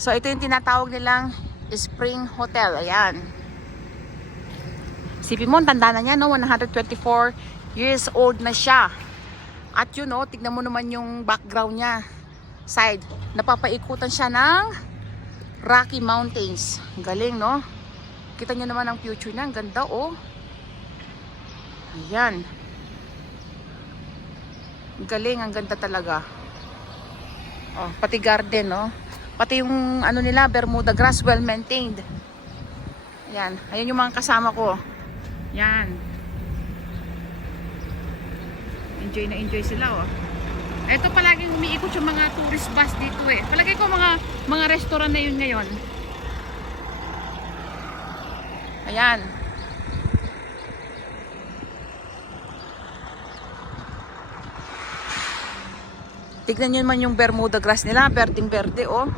So ito yung tinatawag nilang Spring Hotel. Ayan. Sipin mo, tanda na niya, no? 124 years old na siya. At yun, no, tignan mo naman yung background niya. Side. Napapaikutan siya ng Rocky Mountains. Galing, no? Kita nyo naman ang future niya. Ang ganda, oh. Ayan. Galing, ang ganda talaga. Oh, pati garden, no? Pati yung ano nila, Bermuda grass, well maintained. Ayan. Ayan yung mga kasama ko. Yan. Enjoy na enjoy sila, oh. Ito palaging umiikot yung mga tourist bus dito, eh. Palagay ko mga restaurant na yun ngayon. Ayan. Tignan nyo naman yung Bermuda grass nila, berdeng berde, oh.